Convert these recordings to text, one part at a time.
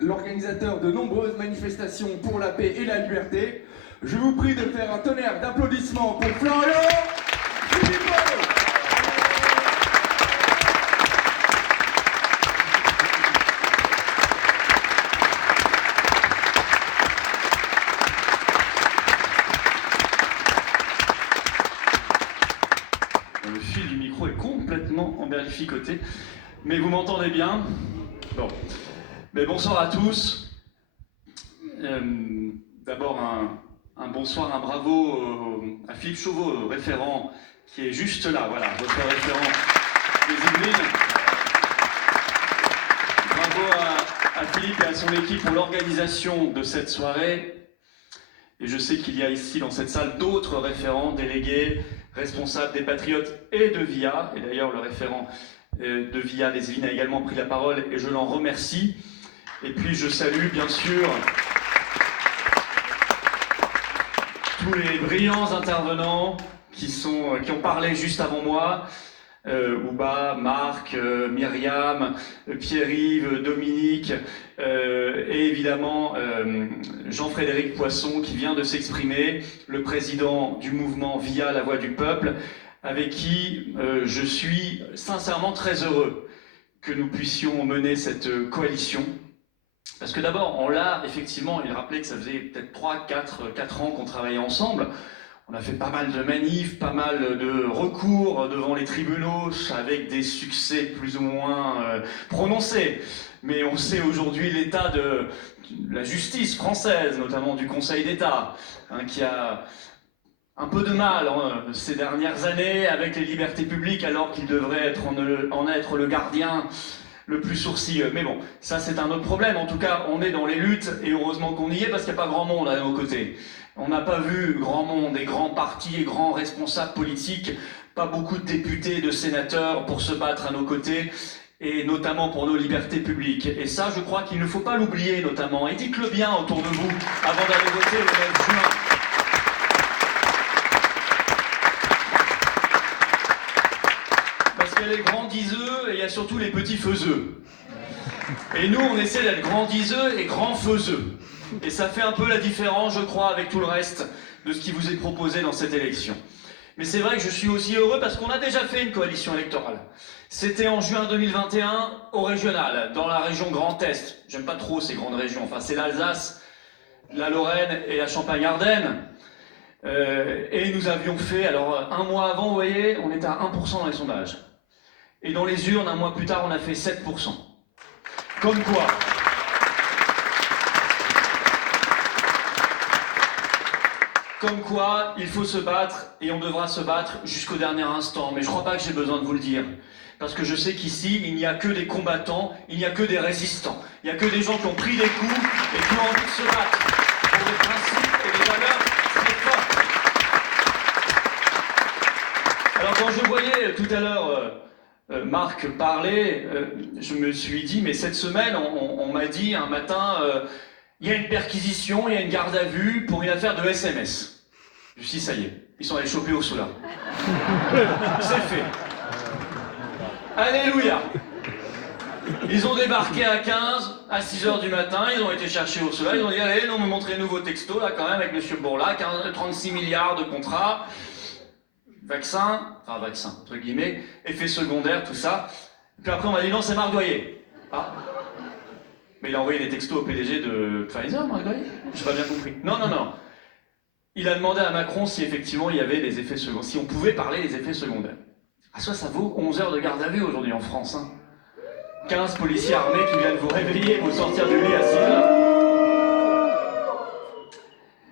l'organisateur de nombreuses manifestations pour la paix et la liberté. Je vous prie de faire un tonnerre d'applaudissements pour Florian Philippot. Le fil du micro est complètement emberlificoté, mais vous m'entendez bien? Bon. Mais bonsoir à tous. D'abord un bonsoir, un bravo à Philippe Chauveau, référent, qui est juste là, voilà, votre référent des Yvelines. Bravo à Philippe et à son équipe pour l'organisation de cette soirée. Et je sais qu'il y a ici, dans cette salle, d'autres référents, délégués, responsables des Patriotes et de VIA. Et d'ailleurs, le référent de VIA des Yvelines a également pris la parole et je l'en remercie. Et puis, je salue, bien sûr, tous les brillants intervenants qui ont parlé juste avant moi. Ouba, Marc, Myriam, Pierre-Yves, Dominique et évidemment Jean-Frédéric Poisson qui vient de s'exprimer, le président du mouvement VIA La Voix du Peuple, avec qui je suis sincèrement très heureux que nous puissions mener cette coalition. Parce que d'abord, on l'a effectivement, il rappelait que ça faisait peut-être 4 ans qu'on travaillait ensemble. On a fait pas mal de manifs, pas mal de recours devant les tribunaux, avec des succès plus ou moins prononcés. Mais on sait aujourd'hui l'état de la justice française, notamment du Conseil d'État, qui a un peu de mal ces dernières années avec les libertés publiques, alors qu'il devrait en être le gardien le plus sourcilleux. Mais bon, ça c'est un autre problème. En tout cas, on est dans les luttes, et heureusement qu'on y est, parce qu'il n'y a pas grand monde à nos côtés. On n'a pas vu grand monde et grands partis et grands responsables politiques, pas beaucoup de députés, de sénateurs pour se battre à nos côtés, et notamment pour nos libertés publiques. Et ça, je crois qu'il ne faut pas l'oublier, notamment. Et dites-le bien autour de vous, avant d'aller voter le 9 juin. Parce qu'il y a les grands diseux et il y a surtout les petits faiseux. Et nous, on essaie d'être grands diseux et grands faiseux. Et ça fait un peu la différence, je crois, avec tout le reste de ce qui vous est proposé dans cette élection. Mais c'est vrai que je suis aussi heureux parce qu'on a déjà fait une coalition électorale. C'était en juin 2021 au régional, dans la région Grand Est. J'aime pas trop ces grandes régions. Enfin, c'est l'Alsace, la Lorraine et la Champagne-Ardenne. Et nous avions fait, alors un mois avant, vous voyez, on était à 1% dans les sondages. Et dans les urnes, un mois plus tard, on a fait 7%. Comme quoi. Comme quoi, il faut se battre et on devra se battre jusqu'au dernier instant. Mais je ne crois pas que j'ai besoin de vous le dire. Parce que je sais qu'ici, il n'y a que des combattants, il n'y a que des résistants. Il n'y a que des gens qui ont pris des coups et qui ont envie de se battre pour des principes et des valeurs très fortes. Alors quand je voyais tout à l'heure Marc parler, je me suis dit, mais cette semaine, on m'a dit un matin, il y a une perquisition, il y a une garde à vue pour une affaire de SMS. Je me suis dit, ça y est, ils sont allés choper Ursula. C'est fait. Alléluia. Ils ont débarqué à 15, à 6h du matin, ils ont été chercher Ursula, ils ont dit, allez, non, montrez-nous vos textos, là, quand même, avec M. Bourla, 36 milliards de contrats, vaccin, entre guillemets, effets secondaires, tout ça. Puis après, on m'a dit, non, c'est Marc Doyer. Ah. Mais il a envoyé des textos au PDG de Pfizer, Marc Doyer? J'ai pas bien compris. Non. Il a demandé à Macron si effectivement il y avait des effets secondaires, si on pouvait parler des effets secondaires. Ah, ça vaut 11 heures de garde à vue aujourd'hui en France. 15 policiers armés qui viennent vous réveiller et vous sortir du lit à 6 heures.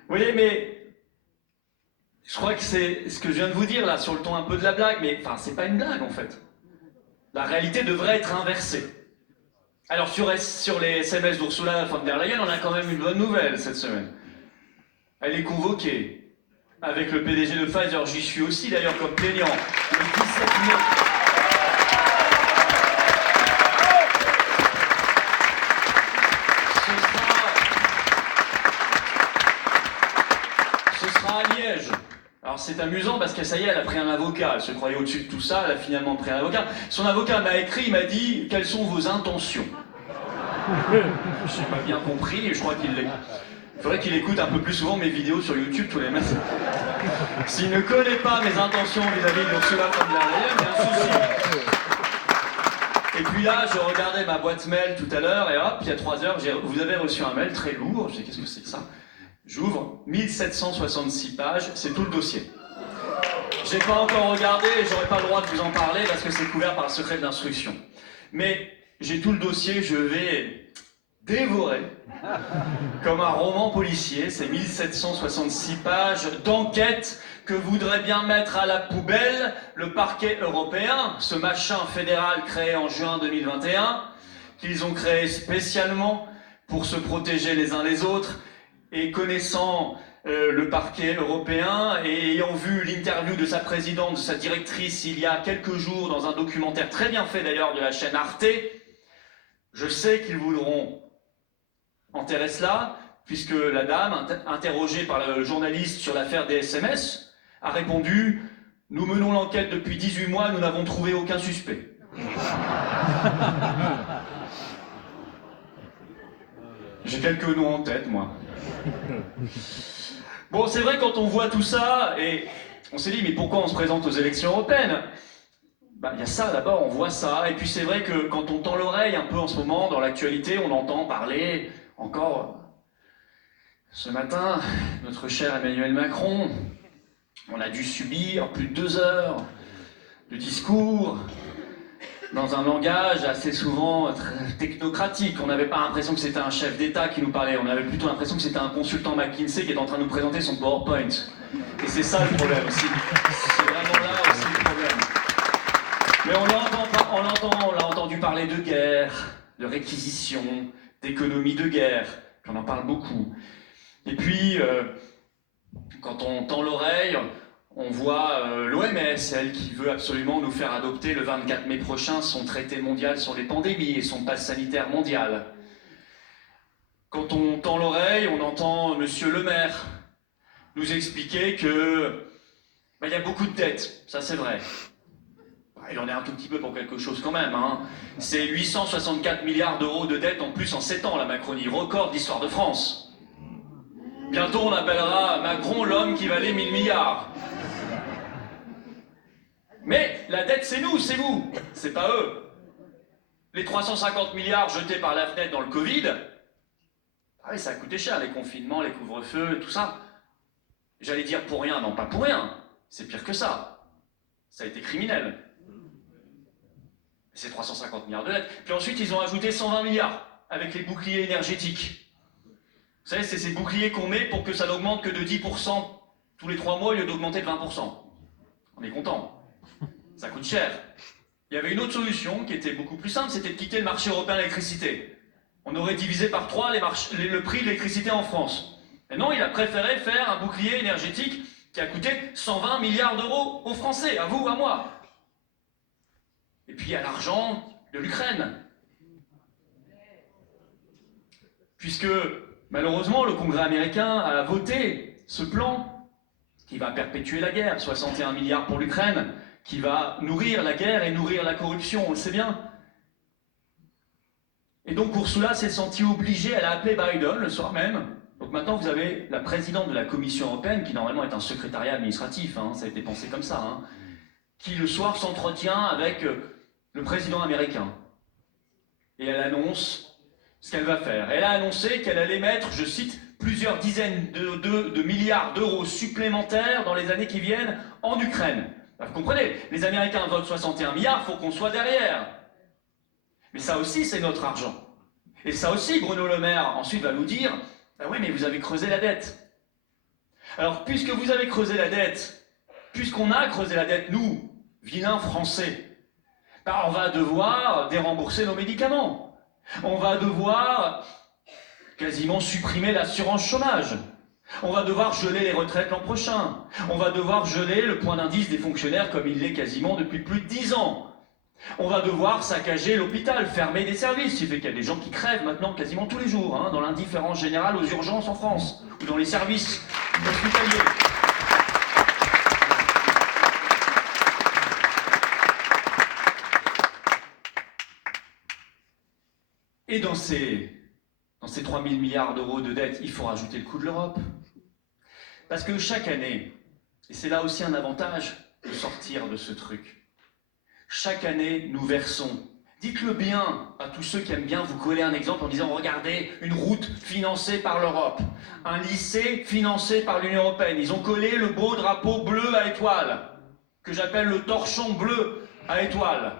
Vous voyez, mais je crois que c'est ce que je viens de vous dire là, sur le ton un peu de la blague, mais enfin, c'est pas une blague en fait. La réalité devrait être inversée. Alors sur les SMS d'Ursula von der Leyen, on a quand même une bonne nouvelle cette semaine. Elle est convoquée avec le PDG de Pfizer, j'y suis aussi d'ailleurs comme plaignant, le 17 mai. Ce sera à Liège. Alors c'est amusant parce que ça y est, elle a pris un avocat, elle se croyait au-dessus de tout ça, elle a finalement pris un avocat. Son avocat m'a écrit, il m'a dit « Quelles sont vos intentions ?» J'ai pas bien compris, et je crois qu'il faudrait qu'il écoute un peu plus souvent mes vidéos sur YouTube tous les matins. S'il ne connaît pas mes intentions vis-à-vis d'Ursula von der Leyen, il y a un souci. Et puis là, je regardais ma boîte mail tout à l'heure, et hop, il y a 3 heures, vous avez reçu un mail très lourd. Je dis, qu'est-ce que c'est que ça? J'ouvre, 1766 pages, c'est tout le dossier. J'ai pas encore regardé, et j'aurais pas le droit de vous en parler parce que c'est couvert par le secret de l'instruction. Mais j'ai tout le dossier, je vais dévorer comme un roman policier, ces 1766 pages d'enquête que voudrait bien mettre à la poubelle le parquet européen, ce machin fédéral créé en juin 2021, qu'ils ont créé spécialement pour se protéger les uns les autres, et connaissant le parquet européen et ayant vu l'interview de sa présidente, de sa directrice il y a quelques jours dans un documentaire très bien fait d'ailleurs de la chaîne Arte, je sais qu'ils voudront enterrer cela, puisque la dame, interrogée par le journaliste sur l'affaire des SMS, a répondu « Nous menons l'enquête depuis 18 mois, nous n'avons trouvé aucun suspect. » J'ai quelques noms en tête, moi. Bon, c'est vrai, quand on voit tout ça, et on s'est dit, mais pourquoi on se présente aux élections européennes? Il y a ça, d'abord, on voit ça, et puis c'est vrai que quand on tend l'oreille un peu en ce moment, dans l'actualité, on entend parler, encore ce matin, notre cher Emmanuel Macron, on a dû subir plus de 2 heures de discours, dans un langage assez souvent très technocratique. On n'avait pas l'impression que c'était un chef d'État qui nous parlait, on avait plutôt l'impression que c'était un consultant McKinsey qui est en train de nous présenter son PowerPoint. Et c'est ça le problème aussi. C'est vraiment là aussi le problème. Mais on l'a entendu parler de guerre, de réquisition, d'économie de guerre, on en parle beaucoup. Et puis, quand on tend l'oreille, on voit l'OMS, elle qui veut absolument nous faire adopter le 24 mai prochain son traité mondial sur les pandémies et son pass sanitaire mondial. Quand on tend l'oreille, on entend Monsieur le maire nous expliquer que il y a beaucoup de dettes, ça c'est vrai. Il en est un tout petit peu pour quelque chose quand même. Hein. C'est 864 milliards d'euros de dettes en plus en 7 ans, la Macronie, record d'histoire de France. Bientôt on appellera Macron l'homme qui valait 1000 milliards. Mais la dette, c'est nous, c'est vous, c'est pas eux. Les 350 milliards jetés par la fenêtre dans le Covid, ça a coûté cher, les confinements, les couvre-feux, tout ça. J'allais dire pour rien, non pas pour rien, c'est pire que ça. Ça a été criminel. C'est 350 milliards de dettes. Puis ensuite, ils ont ajouté 120 milliards avec les boucliers énergétiques. Vous savez, c'est ces boucliers qu'on met pour que ça n'augmente que de 10% tous les 3 mois au lieu d'augmenter de 20%. On est content. Ça coûte cher. Il y avait une autre solution qui était beaucoup plus simple, c'était de quitter le marché européen de l'électricité. On aurait divisé par 3 le prix de l'électricité en France. Et non, il a préféré faire un bouclier énergétique qui a coûté 120 milliards d'euros aux Français, à vous, à moi. Et puis il y a l'argent de l'Ukraine. Puisque, malheureusement, le Congrès américain a voté ce plan qui va perpétuer la guerre, 61 milliards pour l'Ukraine, qui va nourrir la guerre et nourrir la corruption, on le sait bien. Et donc Ursula s'est sentie obligée, elle a appelé Biden le soir même. Donc maintenant vous avez la présidente de la Commission européenne, qui normalement est un secrétariat administratif, hein, ça a été pensé comme ça, hein, qui le soir s'entretient avec le président américain. Et elle annonce ce qu'elle va faire. Elle a annoncé qu'elle allait mettre, je cite, plusieurs dizaines de milliards d'euros supplémentaires dans les années qui viennent en Ukraine. Vous comprenez, les Américains votent 61 milliards, il faut qu'on soit derrière. Mais ça aussi, c'est notre argent. Et ça aussi, Bruno Le Maire, ensuite, va nous dire, ah oui, mais vous avez creusé la dette. Alors, puisque vous avez creusé la dette, puisqu'on a creusé la dette, nous, vilains Français, on va devoir dérembourser nos médicaments. On va devoir quasiment supprimer l'assurance chômage. On va devoir geler les retraites l'an prochain. On va devoir geler le point d'indice des fonctionnaires comme il l'est quasiment depuis plus de 10 ans. On va devoir saccager l'hôpital, fermer des services. Il fait qu'il y a des gens qui crèvent maintenant quasiment tous les jours, hein, dans l'indifférence générale aux urgences en France, ou dans les services hospitaliers. Et dans ces 3 000 milliards d'euros de dette, il faut rajouter le coût de l'Europe. Parce que chaque année, et c'est là aussi un avantage de sortir de ce truc, chaque année, nous versons. Dites-le bien à tous ceux qui aiment bien vous coller un exemple en disant « Regardez, une route financée par l'Europe, un lycée financé par l'Union européenne. Ils ont collé le beau drapeau bleu à étoile, que j'appelle le torchon bleu à étoile.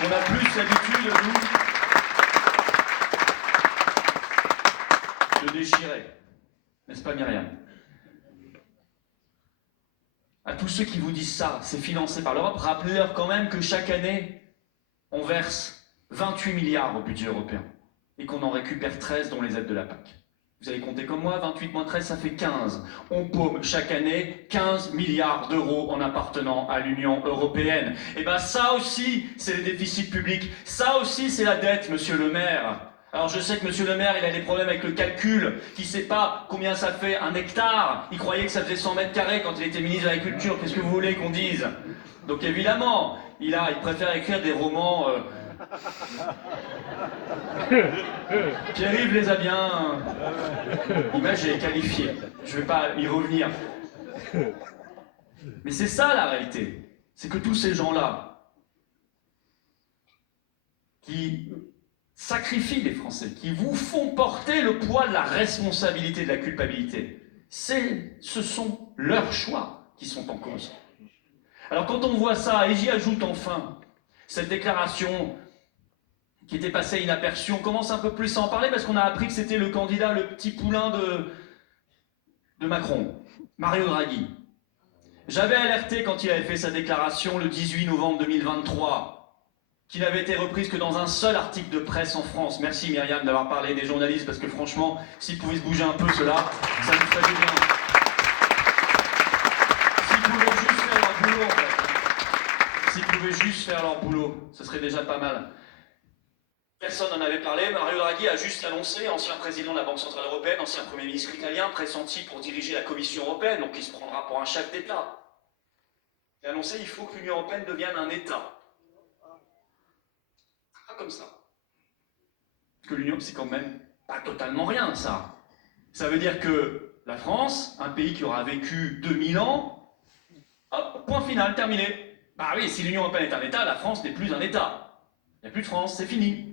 On a plus l'habitude, nous, de déchirer. N'est-ce pas, Myriam ? À tous ceux qui vous disent ça, c'est financé par l'Europe, rappelez-leur quand même que chaque année, on verse 28 milliards au budget européen et qu'on en récupère 13 dont les aides de la PAC. Vous avez compté comme moi, 28 moins 13, ça fait 15. On paume chaque année 15 milliards d'euros en appartenant à l'Union européenne. Et bien ça aussi, c'est le déficit public. Ça aussi, c'est la dette, monsieur le maire. Alors je sais que monsieur le maire, il a des problèmes avec le calcul, qu'il ne sait pas combien ça fait un hectare. Il croyait que ça faisait 100 mètres carrés quand il était ministre de l'Agriculture. Qu'est-ce que vous voulez qu'on dise ? Donc évidemment, il préfère écrire des romans... Pierre-Yves les a bien... L'image est qualifiée. Je ne vais pas y revenir. Mais c'est ça la réalité. C'est que tous ces gens-là qui sacrifient les Français, qui vous font porter le poids de la responsabilité, de la culpabilité, ce sont leurs choix qui sont en cause. Alors quand on voit ça, et j'y ajoute enfin cette déclaration qui était passée inaperçue, on commence un peu plus à en parler parce qu'on a appris que c'était le candidat, le petit poulain de Macron, Mario Draghi. J'avais alerté quand il avait fait sa déclaration le 18 novembre 2023, qui n'avait été reprise que dans un seul article de presse en France. Merci Myriam d'avoir parlé des journalistes, parce que franchement, s'ils pouvaient se bouger un peu ceux-là, ça nous ferait du bien. S'ils pouvaient juste faire leur boulot, en fait. S'ils pouvaient juste faire leur boulot, ce serait déjà pas mal. Personne n'en avait parlé. Mario Draghi a juste annoncé, ancien président de la Banque Centrale Européenne, ancien Premier ministre italien, pressenti pour diriger la Commission Européenne, donc il se prendra pour un chef d'État. Il a annoncé qu'il faut que l'Union Européenne devienne un État. Pas comme ça. Parce que l'Union, c'est quand même pas totalement rien, ça. Ça veut dire que la France, un pays qui aura vécu 2000 ans, hop, point final, terminé. Bah oui, si l'Union Européenne est un État, la France n'est plus un État. Il n'y a plus de France, c'est fini.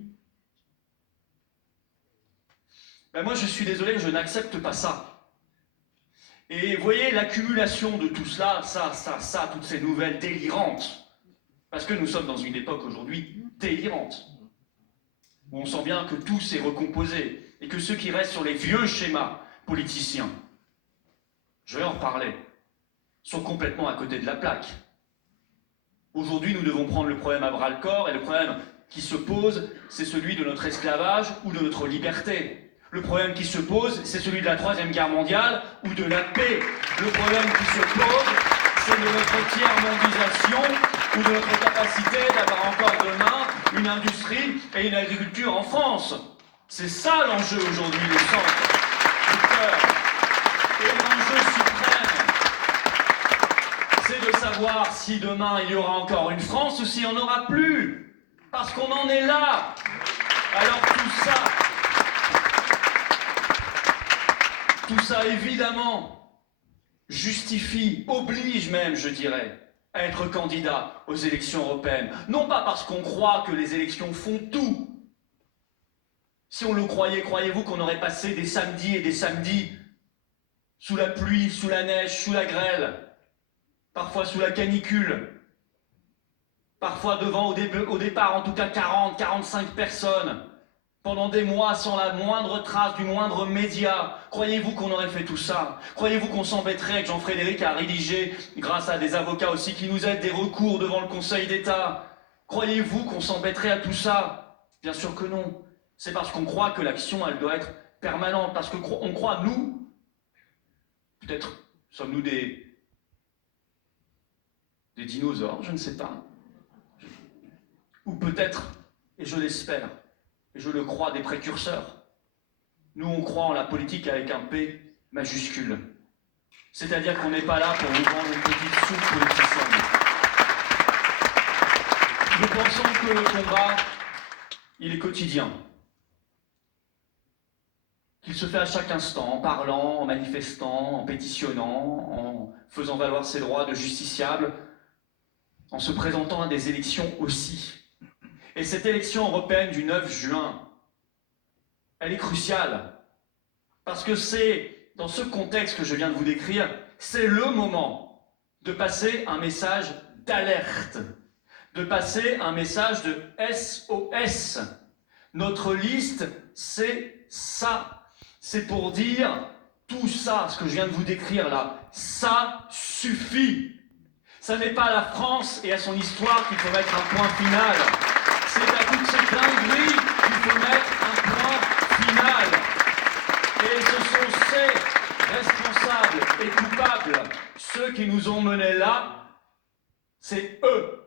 Ben moi, je suis désolé, je n'accepte pas ça. Et vous voyez, l'accumulation de tout cela, ça, toutes ces nouvelles délirantes, parce que nous sommes dans une époque aujourd'hui délirante, où on sent bien que tout s'est recomposé, et que ceux qui restent sur les vieux schémas politiciens, je vais en reparler, sont complètement à côté de la plaque. Aujourd'hui, nous devons prendre le problème à bras-le-corps, et le problème qui se pose, c'est celui de notre esclavage ou de notre liberté. Le problème qui se pose, c'est celui de la Troisième Guerre mondiale ou de la paix. Le problème qui se pose, c'est de notre tiers-mondisation ou de notre capacité d'avoir encore demain une industrie et une agriculture en France. C'est ça l'enjeu aujourd'hui, le centre, le cœur. Et l'enjeu suprême, c'est de savoir si demain il y aura encore une France ou s'il n'y en aura plus. Parce qu'on en est là. Alors tout ça évidemment justifie, oblige même, je dirais, à être candidat aux élections européennes. Non pas parce qu'on croit que les élections font tout. Si on le croyait, croyez-vous qu'on aurait passé des samedis et des samedis sous la pluie, sous la neige, sous la grêle, parfois sous la canicule, parfois devant au départ en tout cas 40, 45 personnes, pendant des mois sans la moindre trace du moindre média. Croyez-vous qu'on aurait fait tout ça? Croyez-vous qu'on s'embêterait avec Jean-Frédéric à rédiger, grâce à des avocats aussi qui nous aident, des recours devant le Conseil d'État? Croyez-vous qu'on s'embêterait à tout ça? Bien sûr que non. C'est parce qu'on croit que l'action, elle doit être permanente, parce qu'on croit, nous, peut-être sommes-nous des dinosaures, je ne sais pas, ou peut-être, et je l'espère, et je le crois, des précurseurs. Nous, on croit en la politique avec un P majuscule. C'est-à-dire qu'on n'est pas là pour vous vendre une petite soupe politicienne. Nous pensons que le combat, il est quotidien. Qu'il se fait à chaque instant, en parlant, en manifestant, en pétitionnant, en faisant valoir ses droits de justiciable, en se présentant à des élections aussi. Et cette élection européenne du 9 juin, elle est cruciale, parce que c'est, dans ce contexte que je viens de vous décrire, c'est le moment de passer un message d'alerte, de passer un message de SOS. Notre liste, c'est ça. C'est pour dire tout ça, ce que je viens de vous décrire là, ça suffit. Ça n'est pas à la France et à son histoire qu'il faut mettre un point final. C'est à toutes ces dingueries qu'il faut mettre un point final. Et ce sont ces responsables et coupables, ceux qui nous ont menés là, c'est eux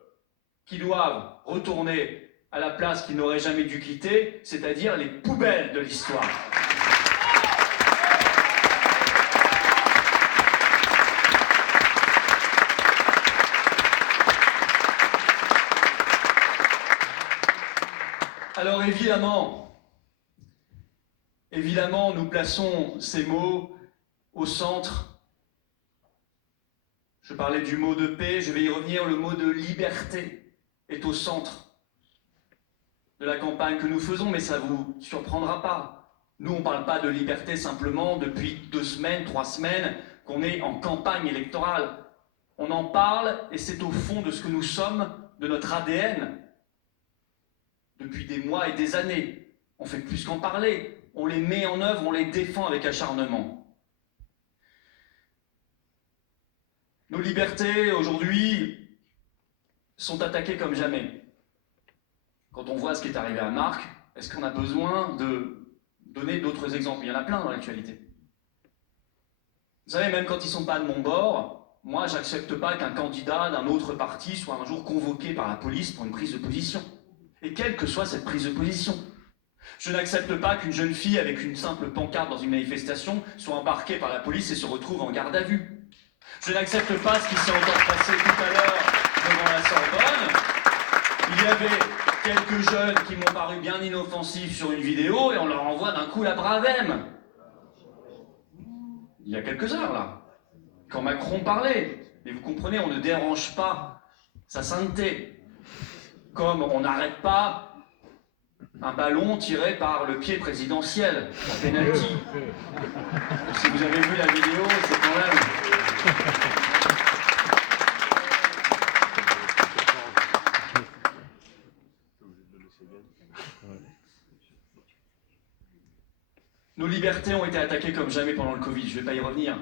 qui doivent retourner à la place qu'ils n'auraient jamais dû quitter, c'est-à-dire les poubelles de l'histoire. Alors évidemment, nous plaçons ces mots au centre. Je parlais du mot de paix, je vais y revenir, le mot de liberté est au centre de la campagne que nous faisons, mais ça ne vous surprendra pas. Nous, on ne parle pas de liberté simplement depuis 2 semaines, 3 semaines, qu'on est en campagne électorale. On en parle et c'est au fond de ce que nous sommes, de notre ADN. Depuis des mois et des années, on fait plus qu'en parler, on les met en œuvre, on les défend avec acharnement. Nos libertés, aujourd'hui, sont attaquées comme jamais. Quand on voit ce qui est arrivé à Marc, est-ce qu'on a besoin de donner d'autres exemples? Il y en a plein dans l'actualité. Vous savez, même quand ils ne sont pas de mon bord, moi, j'accepte pas qu'un candidat d'un autre parti soit un jour convoqué par la police pour une prise de position. Et quelle que soit cette prise de position. Je n'accepte pas qu'une jeune fille avec une simple pancarte dans une manifestation soit embarquée par la police et se retrouve en garde à vue. Je n'accepte pas ce qui s'est encore passé tout à l'heure devant la Sorbonne. Il y avait quelques jeunes qui m'ont paru bien inoffensifs sur une vidéo et on leur envoie d'un coup la bravem. Il y a quelques heures là, quand Macron parlait. Et vous comprenez, on ne dérange pas sa sainteté. Comme on n'arrête pas un ballon tiré par le pied présidentiel, en pénalty. Si vous avez vu la vidéo, c'est quand même... Nos libertés ont été attaquées comme jamais pendant le Covid, je ne vais pas y revenir.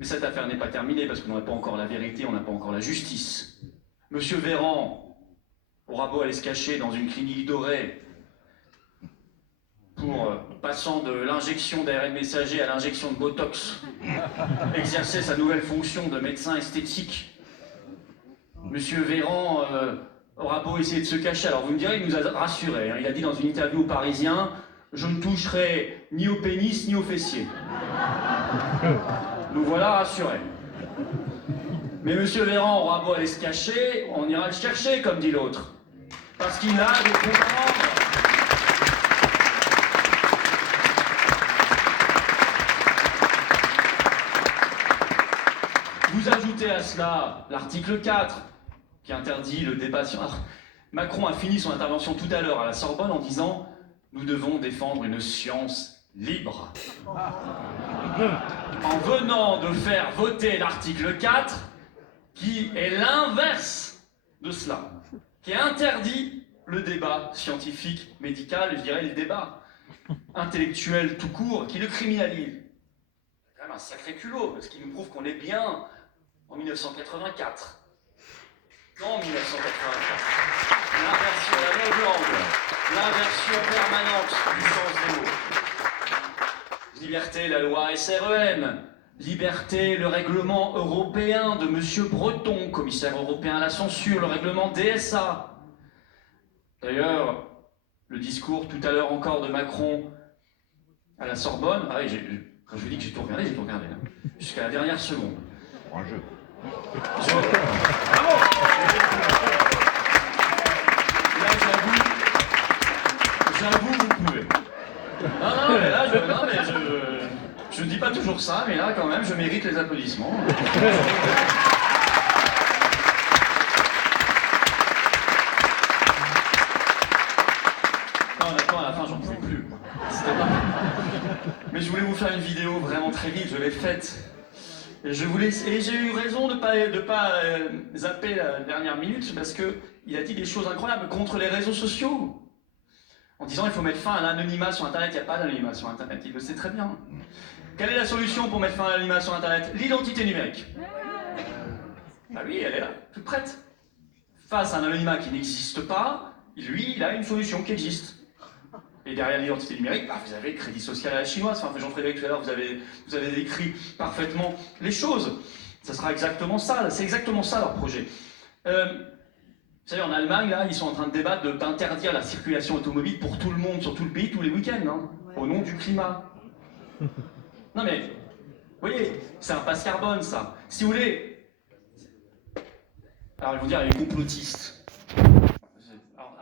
Mais cette affaire n'est pas terminée parce qu'on n'a pas encore la vérité, on n'a pas encore la justice. Monsieur Véran aura beau aller se cacher dans une clinique dorée pour, passant de l'injection d'ARN messager à l'injection de Botox, exercer sa nouvelle fonction de médecin esthétique. Monsieur Véran aura beau essayer de se cacher. Alors vous me direz, il nous a rassurés. Hein. Il a dit dans une interview au Parisien, « Je ne toucherai ni au pénis ni au fessier. » Nous voilà rassurés. Mais monsieur Véran aura beau aller se cacher, on ira le chercher, comme dit l'autre. Parce qu'il a de comprendre. Vous ajoutez à cela l'article 4, qui interdit le débat sur... Alors, Macron a fini son intervention tout à l'heure à la Sorbonne en disant « Nous devons défendre une science libre ». En venant de faire voter l'article 4, qui est l'inverse de cela, qui interdit le débat scientifique, médical, je dirais le débat intellectuel tout court, qui le criminalise. C'est quand même un sacré culot, parce qu'il nous prouve qu'on est bien en 1984. Non, en 1984. L'inversion, la même langue, l'inversion permanente du sens des mots. Liberté, la loi SREM. Liberté, le règlement européen de M. Breton, commissaire européen à la censure, le règlement DSA. D'ailleurs, le discours tout à l'heure encore de Macron à la Sorbonne, ah oui, quand je vous dis que j'ai tout regardé, hein, jusqu'à la dernière seconde. Un jeu. Là, J'avoue, vous pouvez. Non, mais là, je dis pas toujours ça, mais là, quand même, je mérite les applaudissements. Non, honnêtement, à la fin, j'en pouvais plus. C'était pas... Mais je voulais vous faire une vidéo vraiment très vite, je l'ai faite. Et j'ai eu raison de pas zapper la dernière minute, parce qu'il a dit des choses incroyables contre les réseaux sociaux. En disant il faut mettre fin à l'anonymat sur Internet. Il n'y a pas d'anonymat sur Internet, il le sait très bien. Quelle est la solution pour mettre fin à l'anonymat sur Internet? L'identité numérique. Bah oui, elle est là, toute prête. Face à un anonymat qui n'existe pas, lui, il a une solution qui existe. Et derrière l'identité numérique, bah, vous avez le crédit social à la chinoise. Enfin, Jean-Frédéric, tout à l'heure, vous avez décrit parfaitement les choses. Ça sera exactement ça, c'est exactement ça leur projet. Vous savez, en Allemagne, là, ils sont en train de débattre d'interdire la circulation automobile pour tout le monde, sur tout le pays, tous les week-ends, hein, au nom du climat. Non mais, vous voyez, c'est un passe carbone, ça. Si vous voulez... Alors, ils vont dire, les complotistes.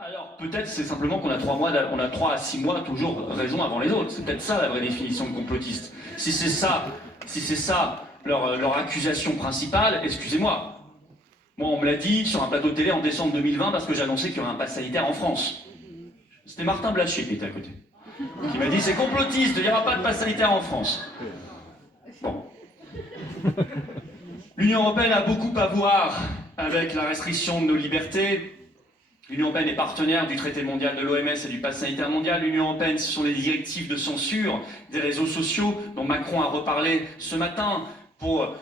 Alors peut-être c'est simplement qu'on a 3 à 6 mois toujours raison avant les autres. C'est peut-être ça la vraie définition de complotiste. Si c'est ça leur accusation principale, excusez-moi. Moi, on me l'a dit sur un plateau de télé en décembre 2020 parce que j'annonçais qu'il y aurait un pass sanitaire en France. C'était Martin Blachier qui était à côté. Qui m'a dit c'est complotiste, il n'y aura pas de pass sanitaire en France. Bon. L'Union européenne a beaucoup à voir avec la restriction de nos libertés. L'Union européenne est partenaire du traité mondial de l'OMS et du pass sanitaire mondial. L'Union européenne, ce sont les directives de censure des réseaux sociaux dont Macron a reparlé ce matin pour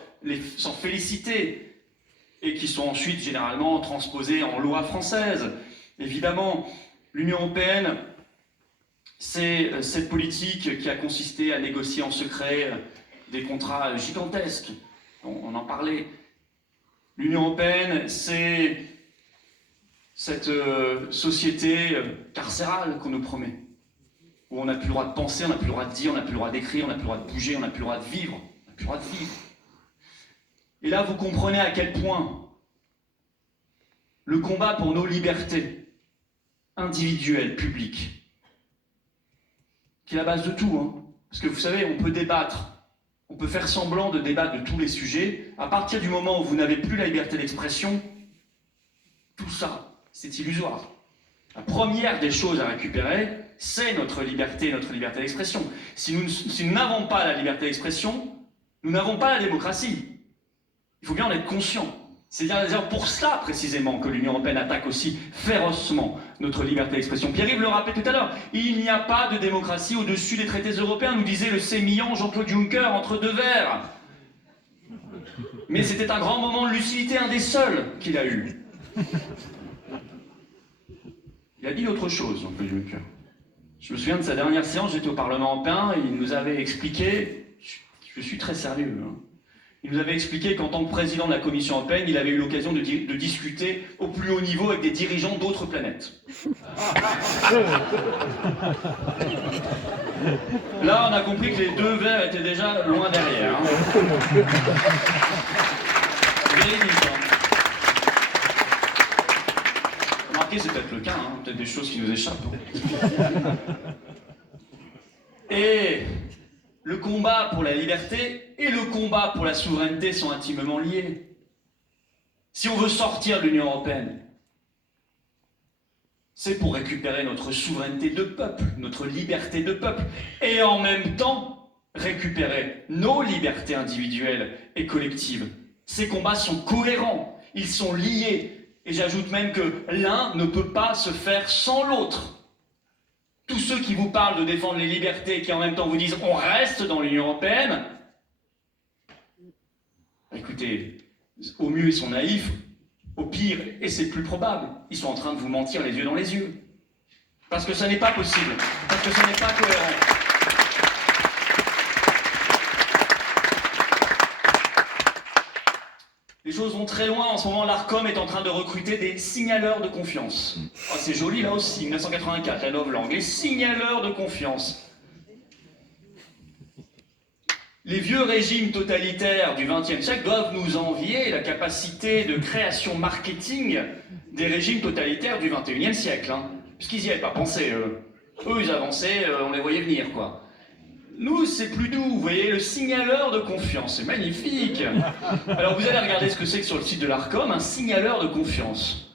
s'en féliciter et qui sont ensuite généralement transposées en loi française. Évidemment, l'Union européenne, c'est cette politique qui a consisté à négocier en secret des contrats gigantesques. On en parlait. L'Union européenne, c'est cette société carcérale qu'on nous promet, où on n'a plus le droit de penser, on n'a plus le droit de dire, on n'a plus le droit d'écrire, on n'a plus le droit de bouger, on n'a plus le droit de vivre, on n'a plus le droit de vivre. Et là, vous comprenez à quel point le combat pour nos libertés individuelles, publiques, qui est la base de tout, hein. Parce que vous savez, on peut débattre, on peut faire semblant de débattre de tous les sujets, à partir du moment où vous n'avez plus la liberté d'expression, tout ça, c'est illusoire. La première des choses à récupérer, c'est notre liberté d'expression. Si nous n'avons pas la liberté d'expression, nous n'avons pas la démocratie. Il faut bien en être conscient. C'est d'ailleurs pour cela précisément que l'Union européenne attaque aussi férocement notre liberté d'expression. Pierre-Yves le rappelait tout à l'heure, il n'y a pas de démocratie au-dessus des traités européens, nous disait le sémillant Jean-Claude Juncker entre deux verres. Mais c'était un grand moment de lucidité, un des seuls qu'il a eu. Il a dit autre chose, Jean-Claude Juncker. Je me souviens de sa dernière séance, j'étais au Parlement européen, et il nous avait expliqué, je suis très sérieux, hein, il nous avait expliqué qu'en tant que président de la Commission européenne, il avait eu l'occasion de discuter au plus haut niveau avec des dirigeants d'autres planètes. Là, on a compris que les deux verres étaient déjà loin derrière. Hein. Véridique, hein. Remarquez, c'est peut-être le cas, hein, peut-être des choses qui nous échappent. Hein. Et le combat pour la liberté et le combat pour la souveraineté sont intimement liés. Si on veut sortir de l'Union européenne, c'est pour récupérer notre souveraineté de peuple, notre liberté de peuple, et en même temps récupérer nos libertés individuelles et collectives. Ces combats sont cohérents, ils sont liés, et j'ajoute même que l'un ne peut pas se faire sans l'autre. Tous ceux qui vous parlent de défendre les libertés et qui en même temps vous disent on reste dans l'Union européenne, écoutez, au mieux ils sont naïfs, au pire, et c'est le plus probable, ils sont en train de vous mentir les yeux dans les yeux. Parce que ça n'est pas possible, parce que ça n'est pas cohérent. Les choses vont très loin. En ce moment, l'ARCOM est en train de recruter des signaleurs de confiance. Oh, c'est joli là aussi, 1984, la novlangue. Les signaleurs de confiance. Les vieux régimes totalitaires du XXe siècle doivent nous envier la capacité de création marketing des régimes totalitaires du XXIe siècle. Hein, puisqu'ils n'y avaient pas pensé, eux. Eux, ils avançaient, on les voyait venir, quoi. Nous, c'est plus doux, vous voyez, le signaleur de confiance, c'est magnifique. Alors vous allez regarder ce que c'est que sur le site de l'ARCOM, un signaleur de confiance.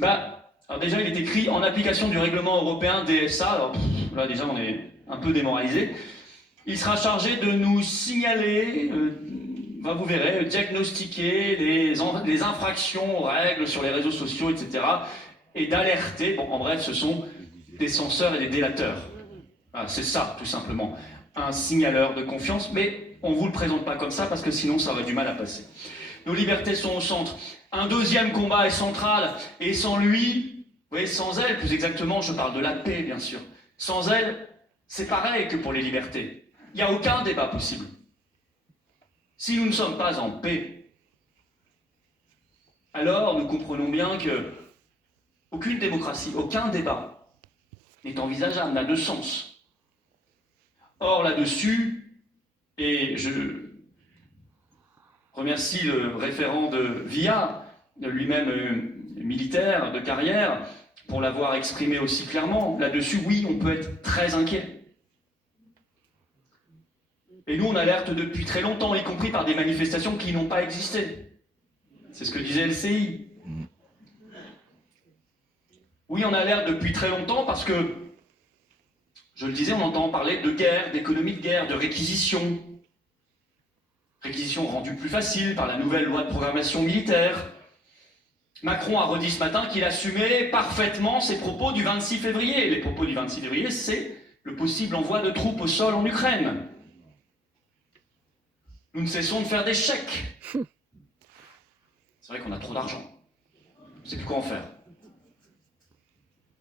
Alors déjà, il est écrit en application du règlement européen DSA, alors là déjà on est un peu démoralisé. Il sera chargé de nous signaler, vous verrez, diagnostiquer les infractions aux règles sur les réseaux sociaux, etc. Et d'alerter, bon en bref, ce sont des censeurs et des délateurs. C'est ça, tout simplement, un signaleur de confiance, mais on ne vous le présente pas comme ça parce que sinon ça aurait du mal à passer. Nos libertés sont au centre. Un deuxième combat est central, et sans lui, vous voyez, sans elle, plus exactement, je parle de la paix, bien sûr. Sans elle, c'est pareil que pour les libertés. Il n'y a aucun débat possible. Si nous ne sommes pas en paix, alors nous comprenons bien que aucune démocratie, aucun débat n'est envisageable, n'a de sens. Or, là-dessus, et je remercie le référent de VIA, lui-même militaire de carrière, pour l'avoir exprimé aussi clairement, là-dessus, oui, on peut être très inquiet. Et nous, on alerte depuis très longtemps, y compris par des manifestations qui n'ont pas existé. C'est ce que disait LCI. Oui, on alerte depuis très longtemps parce que, je le disais, on entend parler de guerre, d'économie de guerre, de réquisition. Réquisition rendue plus facile par la nouvelle loi de programmation militaire. Macron a redit ce matin qu'il assumait parfaitement ses propos du 26 février. Les propos du 26 février, c'est le possible envoi de troupes au sol en Ukraine. Nous ne cessons de faire des chèques. C'est vrai qu'on a trop d'argent. On ne sait plus quoi en faire.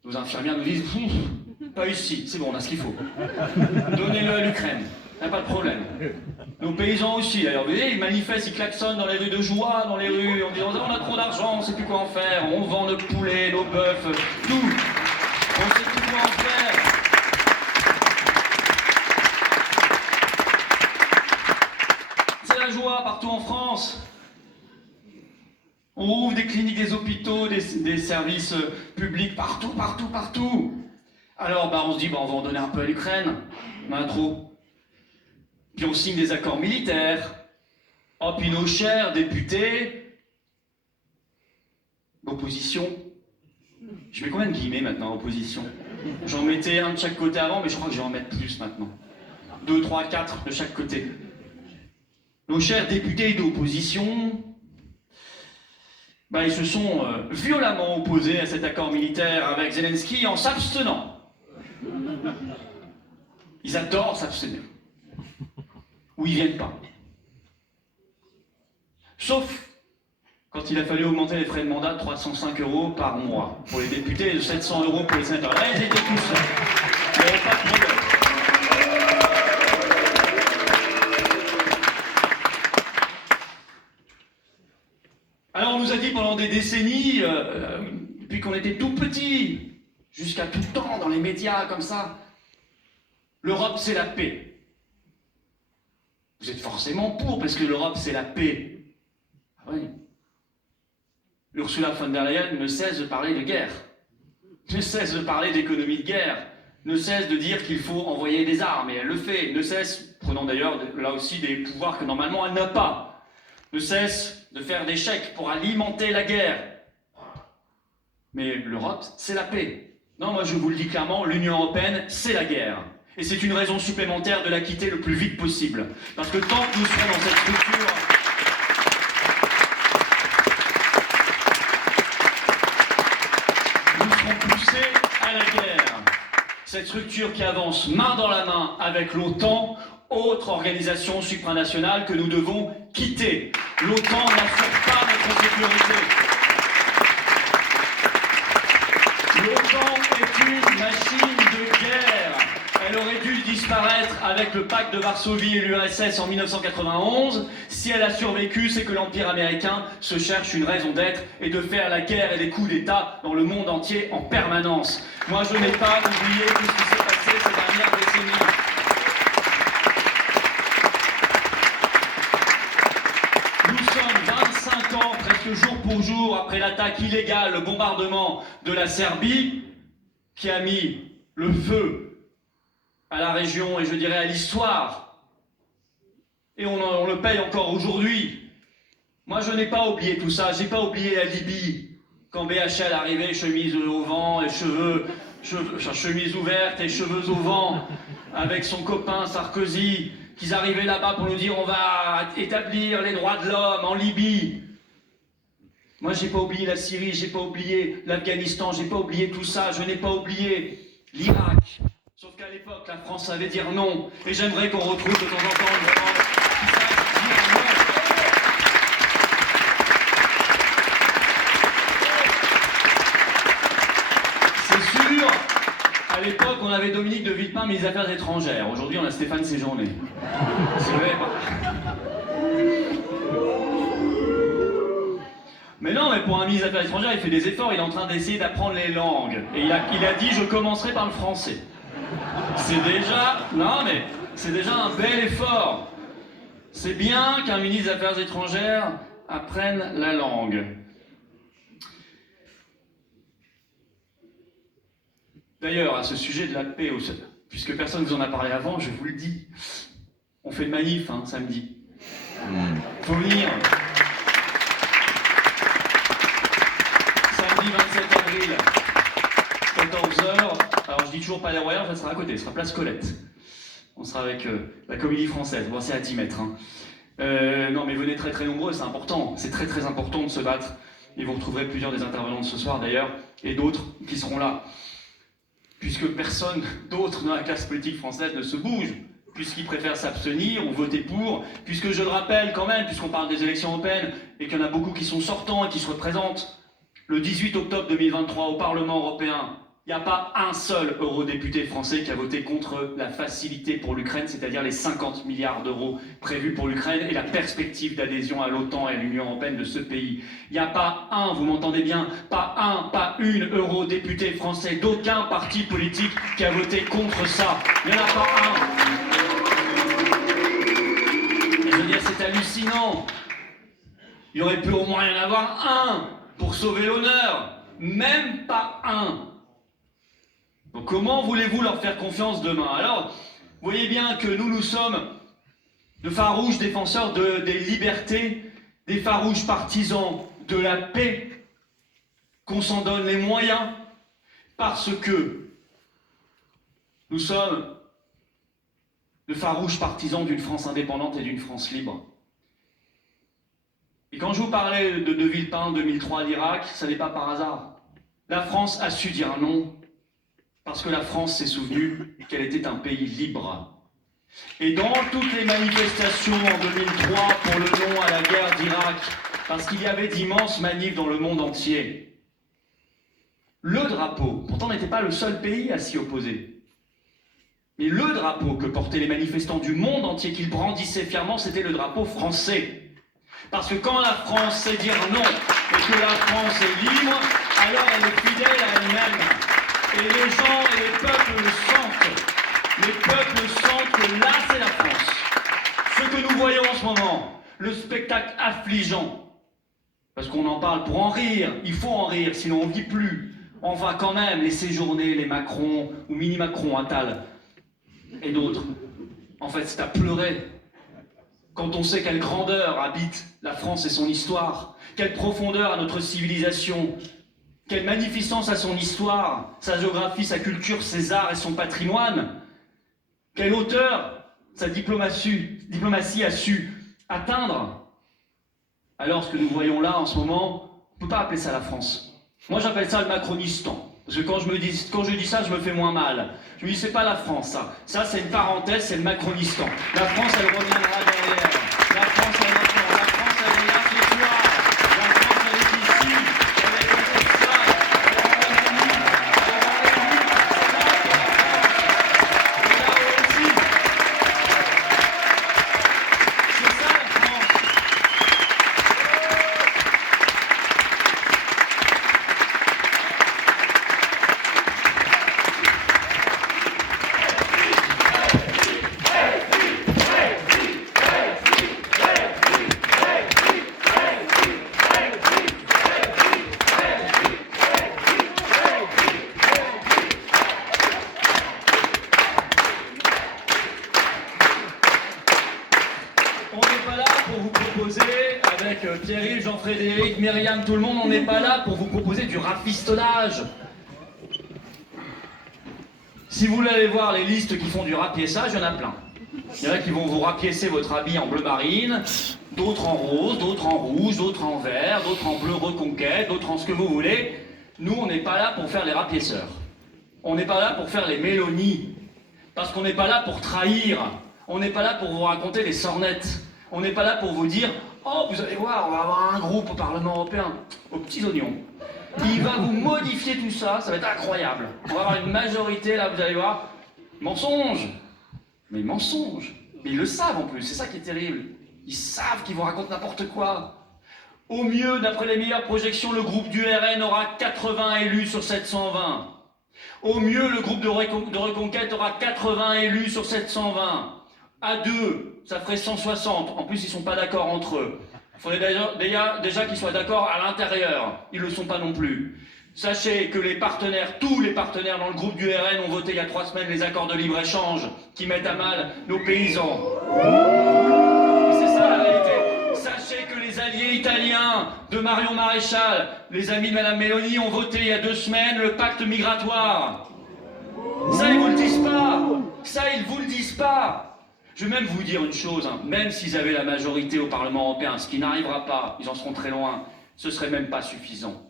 Nos infirmières nous disent « Pas ici, c'est bon, on a ce qu'il faut. Donnez-le à l'Ukraine, il n'y a pas de problème. » Nos paysans aussi, d'ailleurs, vous voyez, ils manifestent, ils klaxonnent dans les rues de Joie, dans les rues, en disant « On a trop d'argent, on ne sait plus quoi en faire, on vend nos poulets, nos bœufs, tout. On ne sait plus quoi en faire. » C'est la joie partout en France. On ouvre des cliniques, des hôpitaux, des services publics, partout. Alors, on se dit, on va en donner un peu à l'Ukraine. On en a trop. Puis on signe des accords militaires. Oh, puis nos chers députés d'opposition. Je mets combien de guillemets maintenant, opposition? J'en mettais un de chaque côté avant, mais je crois que je vais en mettre plus maintenant. 2, 3, 4 de chaque côté. Nos chers députés d'opposition... ils se sont violemment opposés à cet accord militaire avec Zelensky en s'abstenant. Ils adorent s'abstenir. Ou ils viennent pas. Sauf quand il a fallu augmenter les frais de mandat de 305 € par mois pour les députés et de 700 € pour les sénateurs. Là, ils étaient tous là. Il n'y avait pas de problème. Alors on nous a dit pendant des décennies, depuis qu'on était tout petit, jusqu'à tout le temps dans les médias comme ça, l'Europe c'est la paix. Vous êtes forcément pour, parce que l'Europe c'est la paix. Ah oui. Ursula von der Leyen ne cesse de parler de guerre, ne cesse de parler d'économie de guerre, ne cesse de dire qu'il faut envoyer des armes, et elle le fait, ne cesse, prenant d'ailleurs là aussi des pouvoirs que normalement elle n'a pas, ne cesse de faire des chèques pour alimenter la guerre. Mais l'Europe, c'est la paix. Non, moi je vous le dis clairement, l'Union européenne, c'est la guerre. Et c'est une raison supplémentaire de la quitter le plus vite possible. Parce que tant que nous serons dans cette structure... nous serons poussés à la guerre. Cette structure qui avance main dans la main avec l'OTAN, autre organisation supranationale que nous devons quitter. L'OTAN n'assure pas notre sécurité. L'OTAN est une machine de guerre. Elle aurait dû disparaître avec le pacte de Varsovie et l'URSS en 1991. Si elle a survécu, c'est que l'Empire américain se cherche une raison d'être et de faire la guerre et des coups d'État dans le monde entier en permanence. Moi, je n'ai pas oublié tout ce qui s'est passé ces dernières décennies. Nous sommes 25 ans, presque jour pour jour, après l'attaque illégale, le bombardement de la Serbie, qui a mis le feu à la région et je dirais à l'histoire. Et on le paye encore aujourd'hui. Moi, je n'ai pas oublié tout ça. J'ai pas oublié la Libye. Quand BHL arrivait, chemise au vent et chemise ouverte et cheveux au vent, avec son copain Sarkozy, qu'ils arrivaient là-bas pour nous dire on va établir les droits de l'homme en Libye. Moi, j'ai pas oublié la Syrie, j'ai pas oublié l'Afghanistan, j'ai pas oublié tout ça, je n'ai pas oublié l'Irak. Sauf qu'à l'époque, la France savait dire non. Et j'aimerais qu'on retrouve de temps en temps une France qui sache dire non. C'est sûr, à l'époque, on avait Dominique de Villepin, ministre des Affaires étrangères. Aujourd'hui, on a Stéphane Séjourné. C'est vrai, Mais non, mais pour un ministre des Affaires étrangères, il fait des efforts, il est en train d'essayer d'apprendre les langues. Et il a dit, je commencerai par le français. C'est déjà... Non, mais c'est déjà un bel effort. C'est bien qu'un ministre des Affaires étrangères apprenne la langue. D'ailleurs, à ce sujet de la paix, puisque personne ne vous en a parlé avant, je vous le dis, on fait une manif, samedi. Faut venir. Samedi 27 avril, 14h. Alors je dis toujours Palais Royal, ça sera à côté, ce sera Place Colette. On sera avec la Comédie Française, bon c'est à 10 mètres. Non mais venez très très nombreux, c'est important, c'est très très important de se battre. Et vous retrouverez plusieurs des intervenants de ce soir d'ailleurs, et d'autres qui seront là. Puisque personne d'autre dans la classe politique française ne se bouge, puisqu'ils préfèrent s'abstenir ou voter pour, puisque je le rappelle quand même, puisqu'on parle des élections européennes, et qu'il y en a beaucoup qui sont sortants et qui se représentent, le 18 octobre 2023 au Parlement européen, il n'y a pas un seul eurodéputé français qui a voté contre la facilité pour l'Ukraine, c'est-à-dire les 50 milliards d'euros prévus pour l'Ukraine et la perspective d'adhésion à l'OTAN et à l'Union européenne de ce pays. Il n'y a pas un, vous m'entendez bien, pas une eurodéputé français d'aucun parti politique qui a voté contre ça. Il n'y en a pas un. Et je veux dire, c'est hallucinant. Il y aurait pu au moins y en avoir un pour sauver l'honneur. Même pas un. Donc comment voulez-vous leur faire confiance demain? Alors, vous voyez bien que nous sommes de farouches défenseurs des libertés, des farouches partisans de la paix, qu'on s'en donne les moyens, parce que nous sommes de farouches partisans d'une France indépendante et d'une France libre. Et quand je vous parlais de Villepin 2003 à l'Irak, ça n'est pas par hasard. La France a su dire non, parce que la France s'est souvenue qu'elle était un pays libre. Et dans toutes les manifestations en 2003 pour le non à la guerre d'Irak, parce qu'il y avait d'immenses manifs dans le monde entier, le drapeau, pourtant n'était pas le seul pays à s'y opposer, mais le drapeau que portaient les manifestants du monde entier, qu'ils brandissaient fièrement, c'était le drapeau français. Parce que quand la France sait dire non, et que la France est libre, alors elle est fidèle à elle-même. Et les gens et les peuples le sentent. Les peuples sentent que là, c'est la France. Ce que nous voyons en ce moment, le spectacle affligeant, parce qu'on en parle pour en rire, il faut en rire, sinon on ne vit plus. On va quand même les séjourner, les Macron, ou mini-Macron, Attal, et d'autres. En fait, c'est à pleurer. Quand on sait quelle grandeur habite la France et son histoire, quelle profondeur a notre civilisation, quelle magnificence a son histoire, sa géographie, sa culture, ses arts et son patrimoine. Quelle hauteur sa diplomatie a su atteindre. Alors ce que nous voyons là en ce moment, on ne peut pas appeler ça la France. Moi j'appelle ça le Macronistan. Parce que quand je dis ça, je me fais moins mal. Je me dis c'est pas la France ça. Ça c'est une parenthèse, c'est le Macronistan. La France elle reviendra derrière. La France elle reviendra. La France elle est là ce soir. La France elle est ici. Elle est comme ça. proposer, avec Pierre-Yves, Jean-Frédéric, Myriam, tout le monde, on n'est pas là pour vous proposer du rafistolage. Si vous voulez aller voir les listes qui font du rapiessage, il y en a plein. Il y en a qui vont vous rapiécer votre habit en bleu marine, d'autres en rose, d'autres en rouge, d'autres en vert, d'autres en bleu reconquête, d'autres en ce que vous voulez. Nous, on n'est pas là pour faire les rapiesseurs. On n'est pas là pour faire les mélonies. Parce qu'on n'est pas là pour trahir. On n'est pas là pour vous raconter des sornettes. On n'est pas là pour vous dire « Oh, vous allez voir, on va avoir un groupe au Parlement européen, aux petits oignons. Il va vous modifier tout ça, ça va être incroyable. On va avoir une majorité, là, vous allez voir. Mensonge. Mais mensonge. Mais ils le savent en plus, c'est ça qui est terrible. Ils savent qu'ils vous racontent n'importe quoi. Au mieux, d'après les meilleures projections, le groupe du RN aura 80 élus sur 720. Au mieux, le groupe de Reconquête aura 80 élus sur 720. À deux, ça ferait 160. En plus, ils ne sont pas d'accord entre eux. Il faudrait déjà qu'ils soient d'accord à l'intérieur. Ils ne le sont pas non plus. Sachez que les partenaires, tous les partenaires dans le groupe du RN ont voté il y a 3 semaines les accords de libre-échange qui mettent à mal nos paysans. C'est ça la réalité. Sachez que les alliés italiens de Marion Maréchal, les amis de Madame Meloni, ont voté il y a 2 semaines le pacte migratoire. Ça, ils vous le disent pas. Ça, ils vous le disent pas. Je vais même vous dire une chose, hein. Même s'ils avaient la majorité au Parlement européen, ce qui n'arrivera pas, ils en seront très loin, ce serait même pas suffisant.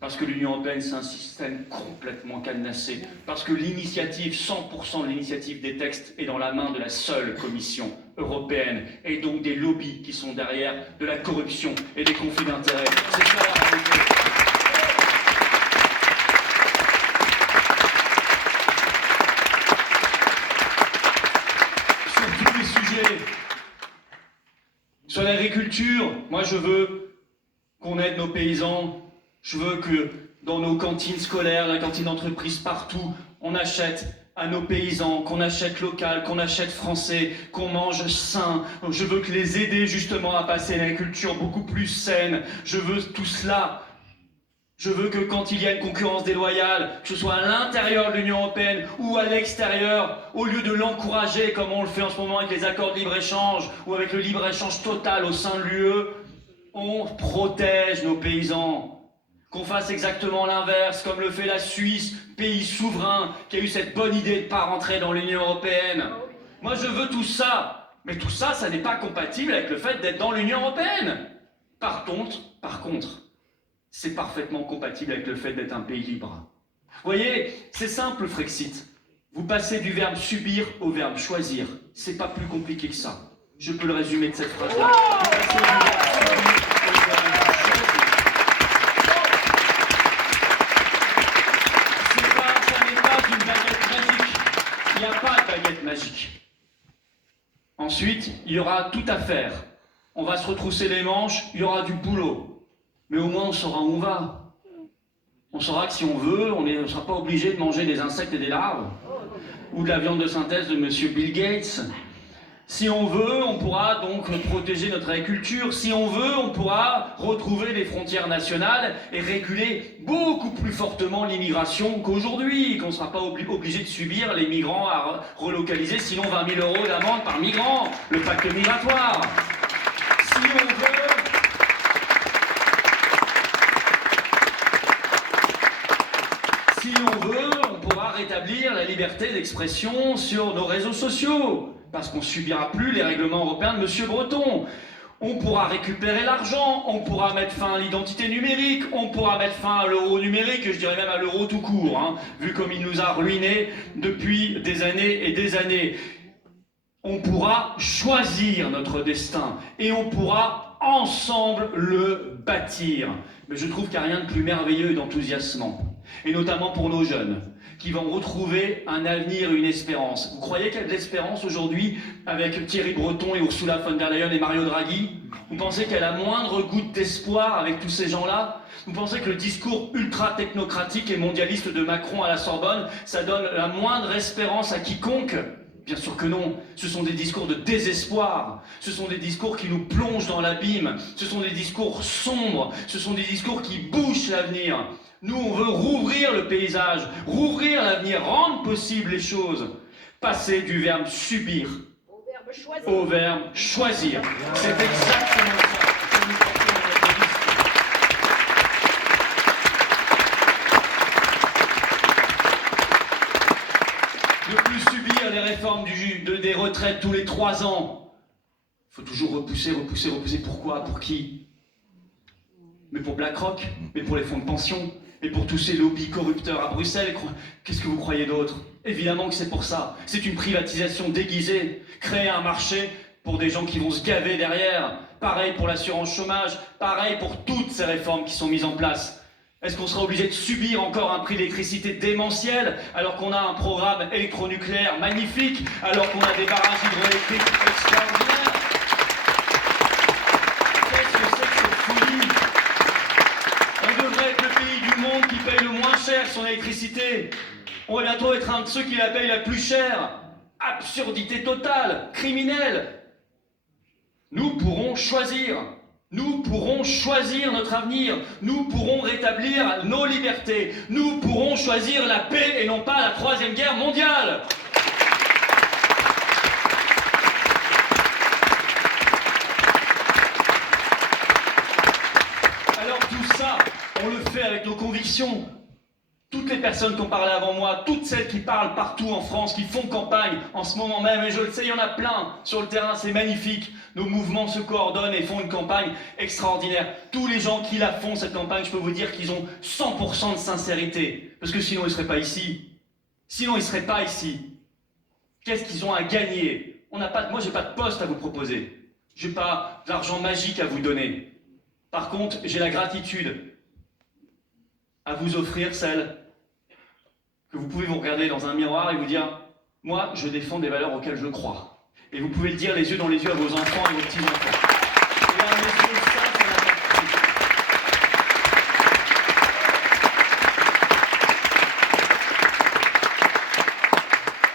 Parce que l'Union européenne, c'est un système complètement cadenassé. Parce que l'initiative, 100% de l'initiative des textes est dans la main de la seule Commission européenne. Et donc des lobbies qui sont derrière de la corruption et des conflits d'intérêts. C'est ça la réalité. Sur tous les sujets. Sur l'agriculture, moi je veux qu'on aide nos paysans. Je veux que dans nos cantines scolaires, la cantine d'entreprise, partout, on achète à nos paysans, qu'on achète local, qu'on achète français, qu'on mange sain. Je veux que les aider justement à passer à une agriculture beaucoup plus saine. Je veux tout cela. Je veux que quand il y a une concurrence déloyale, que ce soit à l'intérieur de l'Union européenne ou à l'extérieur, au lieu de l'encourager comme on le fait en ce moment avec les accords de libre-échange ou avec le libre-échange total au sein de l'UE, on protège nos paysans. Qu'on fasse exactement l'inverse, comme le fait la Suisse, pays souverain, qui a eu cette bonne idée de ne pas rentrer dans l'Union européenne. Moi, je veux tout ça. Mais tout ça, ça n'est pas compatible avec le fait d'être dans l'Union européenne. Par contre, c'est parfaitement compatible avec le fait d'être un pays libre. Vous voyez, c'est simple le Frexit. Vous passez du verbe subir au verbe choisir. C'est pas plus compliqué que ça. Je peux le résumer de cette phrase-là. Vous passez du verbe subir au verbe choisir. Il n'y a pas de baguette magique. Ensuite, il y aura tout à faire. On va se retrousser les manches, il y aura du boulot. Mais au moins, on saura où on va. On saura que si on veut, on ne sera pas obligé de manger des insectes et des larves. Ou de la viande de synthèse de Monsieur Bill Gates. Si on veut, on pourra donc protéger notre agriculture. Si on veut, on pourra retrouver les frontières nationales et réguler beaucoup plus fortement l'immigration qu'aujourd'hui, qu'on ne sera pas obligé de subir les migrants à relocaliser, sinon 20 000 € d'amende par migrant, le pacte migratoire. Si on veut, on pourra rétablir la liberté d'expression sur nos réseaux sociaux. Parce qu'on ne subira plus les règlements européens de M. Breton. On pourra récupérer l'argent, on pourra mettre fin à l'identité numérique, on pourra mettre fin à l'euro numérique, je dirais même à l'euro tout court, hein, vu comme il nous a ruinés depuis des années et des années. On pourra choisir notre destin et on pourra ensemble le bâtir. Mais je trouve qu'il n'y a rien de plus merveilleux et d'enthousiasmant, et notamment pour nos jeunes, qui vont retrouver un avenir et une espérance. Vous croyez qu'il y a de l'espérance aujourd'hui avec Thierry Breton et Ursula von der Leyen et Mario Draghi? Vous pensez qu'il y a la moindre goutte d'espoir avec tous ces gens-là? Vous pensez que le discours ultra-technocratique et mondialiste de Macron à la Sorbonne, ça donne la moindre espérance à quiconque? Bien sûr que non, ce sont des discours de désespoir, ce sont des discours qui nous plongent dans l'abîme, ce sont des discours sombres, ce sont des discours qui bouchent l'avenir. Nous, on veut rouvrir le paysage, rouvrir l'avenir, rendre possible les choses, passer du verbe subir choisir. Au verbe choisir. C'est exactement ça que nous portons dans notre liste. Ne plus subir les réformes des retraites tous les 3 ans. Il faut toujours repousser. Pourquoi? Pour qui? Mais pour BlackRock, mais pour les fonds de pension, mais pour tous ces lobbies corrupteurs à Bruxelles. Qu'est-ce que vous croyez d'autre? Évidemment que c'est pour ça. C'est une privatisation déguisée. Créer un marché pour des gens qui vont se gaver derrière. Pareil pour l'assurance chômage, pareil pour toutes ces réformes qui sont mises en place. Est-ce qu'on sera obligé de subir encore un prix d'électricité démentiel alors qu'on a un programme électronucléaire magnifique, alors qu'on a des barrages hydroélectriques extraordinaires? Qu'est-ce que c'est que cette folie? On devrait être le pays du monde qui paye le moins cher son électricité. On va bientôt être un de ceux qui la payent la plus chère. Absurdité totale, criminelle. Nous pourrons choisir. Nous pourrons choisir notre avenir. Nous pourrons rétablir nos libertés. Nous pourrons choisir la paix et non pas la Troisième Guerre mondiale. Alors tout ça, on le fait avec nos convictions. Toutes les personnes qui ont parlé avant moi, toutes celles qui parlent partout en France, qui font campagne en ce moment même, et je le sais, il y en a plein sur le terrain, c'est magnifique. Nos mouvements se coordonnent et font une campagne extraordinaire. Tous les gens qui la font, cette campagne, je peux vous dire qu'ils ont 100% de sincérité. Parce que sinon, ils ne seraient pas ici. Sinon, ils ne seraient pas ici. Qu'est-ce qu'ils ont à gagner? Moi, je n'ai pas de poste à vous proposer. Je n'ai pas d'argent magique à vous donner. Par contre, j'ai la gratitude à vous offrir celle que vous pouvez vous regarder dans un miroir et vous dire « Moi, je défends des valeurs auxquelles je crois. » Et vous pouvez le dire les yeux dans les yeux à vos enfants et vos petits-enfants. Mesdames, messieurs, ça, c'est la partie.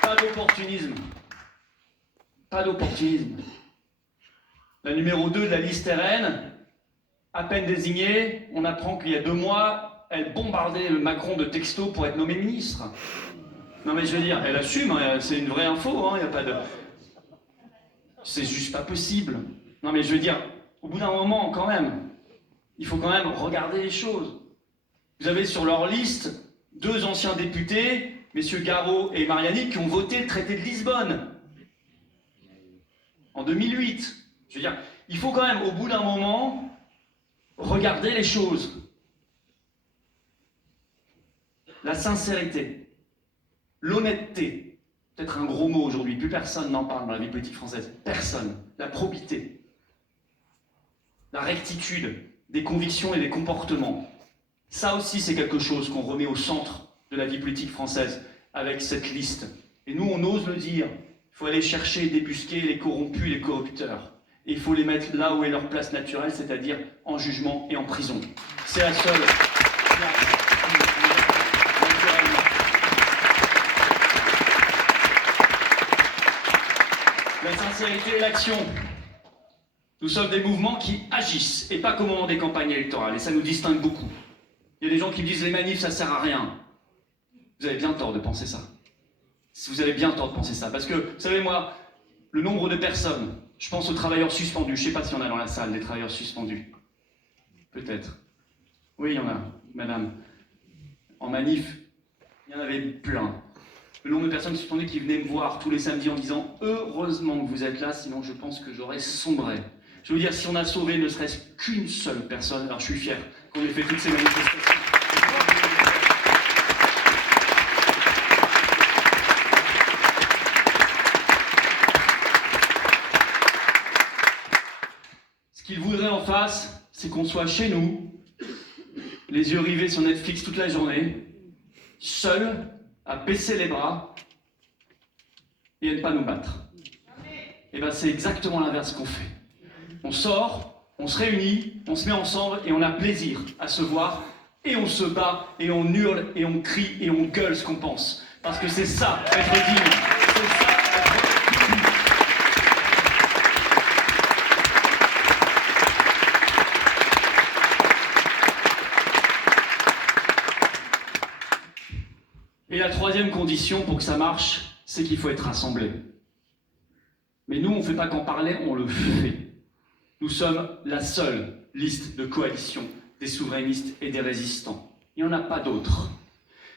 Pas d'opportunisme. Pas d'opportunisme. La numéro 2 de la liste RN, à peine désignée, on apprend qu'il y a 2 mois, elle bombardait Macron de textos pour être nommé ministre. Non mais je veux dire, elle assume, hein, c'est une vraie info, hein, y a pas de... C'est juste pas possible. Non mais je veux dire, au bout d'un moment, quand même, il faut quand même regarder les choses. Vous avez sur leur liste 2 anciens députés, messieurs Garot et Mariani, qui ont voté le traité de Lisbonne en 2008. Je veux dire, il faut quand même, au bout d'un moment, regarder les choses. La sincérité, l'honnêteté, peut-être un gros mot aujourd'hui, plus personne n'en parle dans la vie politique française, personne. La probité, la rectitude des convictions et des comportements. Ça aussi, c'est quelque chose qu'on remet au centre de la vie politique française avec cette liste. Et nous, on ose le dire, il faut aller chercher et débusquer les corrompus et les corrupteurs. Et il faut les mettre là où est leur place naturelle, c'est-à-dire en jugement et en prison. C'est la seule place. La sincérité et l'action. Nous sommes des mouvements qui agissent, et pas qu'au moment des campagnes électorales, et ça nous distingue beaucoup. Il y a des gens qui me disent les manifs, ça sert à rien. Vous avez bien tort de penser ça. Vous avez bien tort de penser ça, parce que, vous savez, moi, le nombre de personnes, je pense aux travailleurs suspendus, je ne sais pas s'il y en a dans la salle, des travailleurs suspendus. Peut-être. Oui, il y en a, madame. En manif, il y en avait plein. Le nombre de personnes suspendues qui venaient me voir tous les samedis en disant « Heureusement que vous êtes là, sinon je pense que j'aurais sombré. » Je veux dire, si on a sauvé ne serait-ce qu'une seule personne, alors je suis fier qu'on ait fait toutes ces manifestations. Ce qu'ils voudraient en face, c'est qu'on soit chez nous, les yeux rivés sur Netflix toute la journée, seuls, à baisser les bras et à ne pas nous battre. Et bien c'est exactement l'inverse qu'on fait. On sort, on se réunit, on se met ensemble et on a plaisir à se voir et on se bat et on hurle et on crie et on gueule ce qu'on pense. Parce que c'est ça, être digne. C'est ça, être digne. Et la troisième condition pour que ça marche, c'est qu'il faut être rassemblé. Mais nous, on ne fait pas qu'en parler, on le fait. Nous sommes la seule liste de coalition des souverainistes et des résistants. Il n'y en a pas d'autres.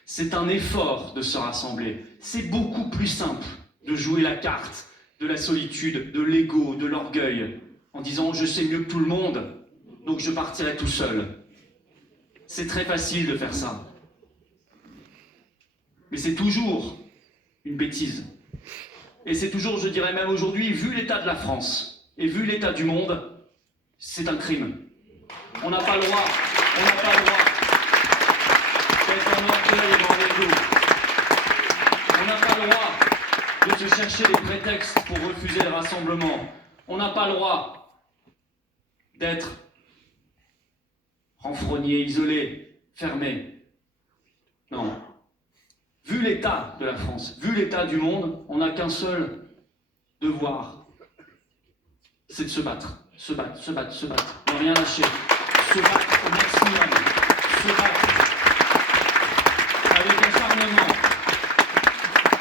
C'est un effort de se rassembler. C'est beaucoup plus simple de jouer la carte de la solitude, de l'ego, de l'orgueil, en disant « je sais mieux que tout le monde, donc je partirai tout seul ». C'est très facile de faire ça. Mais c'est toujours une bêtise. Et c'est toujours, je dirais même aujourd'hui, vu l'état de la France et vu l'état du monde, c'est un crime. On n'a pas le droit, d'être en orgueil et dans l'ego. On n'a pas le droit de se chercher des prétextes pour refuser le rassemblement. On n'a pas le droit d'être renfrogné, isolé, fermé. Non. Vu l'état de la France, vu l'état du monde, on n'a qu'un seul devoir, c'est de se battre. Se battre, ne rien lâcher, se battre au maximum, se battre avec acharnement.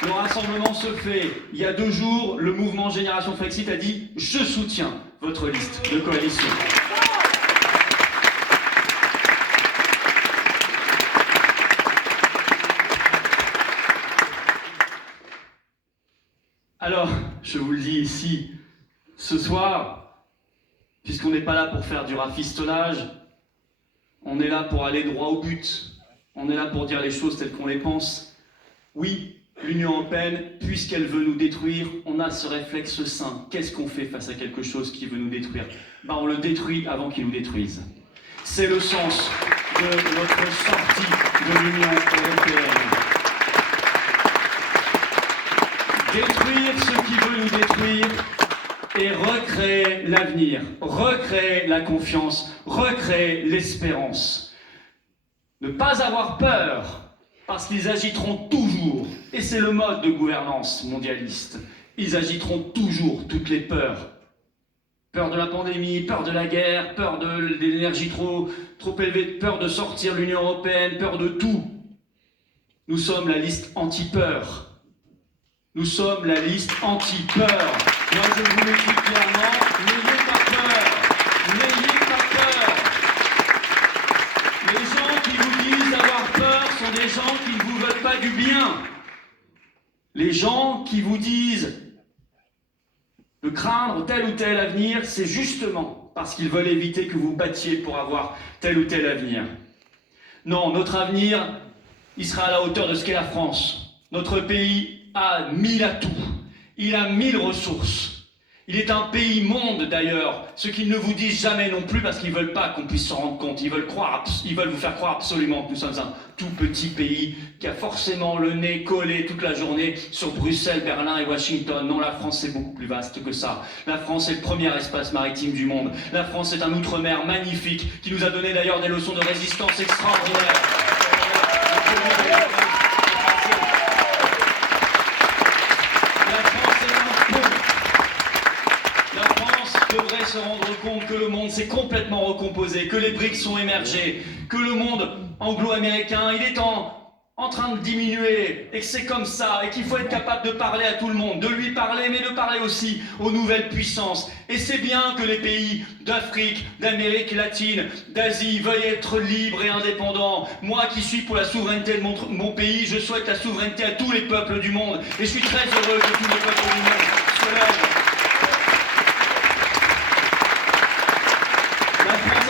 Le rassemblement se fait. Il y a 2 jours, le mouvement Génération Frexit a dit « Je soutiens votre liste de coalition ». Alors, je vous le dis ici, ce soir, puisqu'on n'est pas là pour faire du rafistolage, on est là pour aller droit au but. On est là pour dire les choses telles qu'on les pense. Oui, l'Union européenne, puisqu'elle veut nous détruire, on a ce réflexe sain. Qu'est-ce qu'on fait face à quelque chose qui veut nous détruire? On le détruit avant qu'il nous détruise. C'est le sens de notre sortie de l'Union européenne. Détruire ce qui veut nous détruire et recréer l'avenir, recréer la confiance, recréer l'espérance. Ne pas avoir peur, parce qu'ils agiteront toujours, et c'est le mode de gouvernance mondialiste, ils agiteront toujours toutes les peurs. Peur de la pandémie, peur de la guerre, peur de l'énergie trop élevée, peur de sortir de l'Union européenne, peur de tout. Nous sommes la liste anti-peur. Nous sommes la liste anti-peur. Moi, je vous le dis clairement, n'ayez pas peur. N'ayez pas peur. Les gens qui vous disent d'avoir peur sont des gens qui ne vous veulent pas du bien. Les gens qui vous disent de craindre tel ou tel avenir, c'est justement parce qu'ils veulent éviter que vous battiez pour avoir tel ou tel avenir. Non, notre avenir, il sera à la hauteur de ce qu'est la France. Notre pays a 1000 atouts, il a 1000 ressources. Il est un pays monde d'ailleurs, ce qu'ils ne vous disent jamais non plus parce qu'ils ne veulent pas qu'on puisse s'en rendre compte. Ils veulent vous faire croire absolument que nous sommes un tout petit pays qui a forcément le nez collé toute la journée sur Bruxelles, Berlin et Washington. Non, la France c'est beaucoup plus vaste que ça. La France est le premier espace maritime du monde. La France est un outre-mer magnifique qui nous a donné d'ailleurs des leçons de résistance extraordinaires. Devrait se rendre compte que le monde s'est complètement recomposé, que les BRICS sont émergés, que le monde anglo-américain, il est en train de diminuer, et que c'est comme ça, et qu'il faut être capable de parler à tout le monde, de lui parler, mais de parler aussi aux nouvelles puissances. Et c'est bien que les pays d'Afrique, d'Amérique latine, d'Asie veuillent être libres et indépendants. Moi qui suis pour la souveraineté de mon pays, je souhaite la souveraineté à tous les peuples du monde, et je suis très heureux que tous les peuples du monde se lèvent.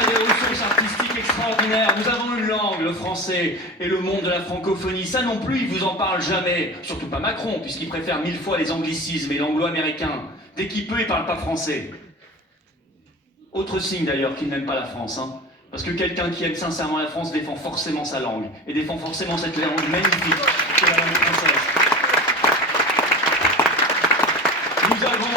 Des ressources artistiques extraordinaires. Nous avons une langue, le français, et le monde de la francophonie. Ça non plus, ils vous en parlent jamais. Surtout pas Macron, puisqu'il préfère 1000 fois les anglicismes et l'anglo-américain. Dès qu'il peut, il parle pas français. Autre signe d'ailleurs qu'il n'aime pas la France. Parce que quelqu'un qui aime sincèrement la France défend forcément sa langue. Et défend forcément cette langue magnifique que la langue française. Nous avons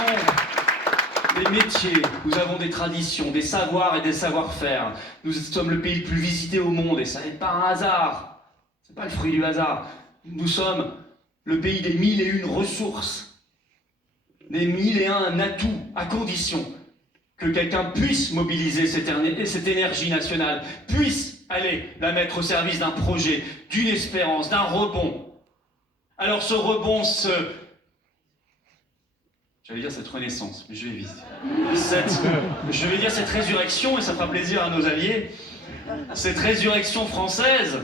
des métiers, nous avons des traditions, des savoirs et des savoir-faire. Nous sommes le pays le plus visité au monde et ça n'est pas un hasard. C'est pas le fruit du hasard. Nous sommes le pays des 1001 ressources, des 1001 atouts, à condition que quelqu'un puisse mobiliser cette énergie nationale, puisse aller la mettre au service d'un projet, d'une espérance, d'un rebond. Alors ce rebond J'allais dire cette renaissance, mais je vais vite. Je vais dire cette résurrection, et ça fera plaisir à nos alliés. Cette résurrection française,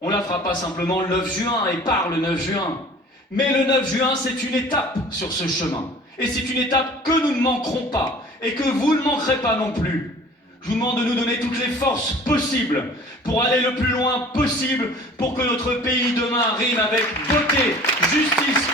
on la fera pas simplement le 9 juin et par le 9 juin. Mais le 9 juin, c'est une étape sur ce chemin. Et c'est une étape que nous ne manquerons pas, et que vous ne manquerez pas non plus. Je vous demande de nous donner toutes les forces possibles pour aller le plus loin possible, pour que notre pays demain rime avec beauté, justice,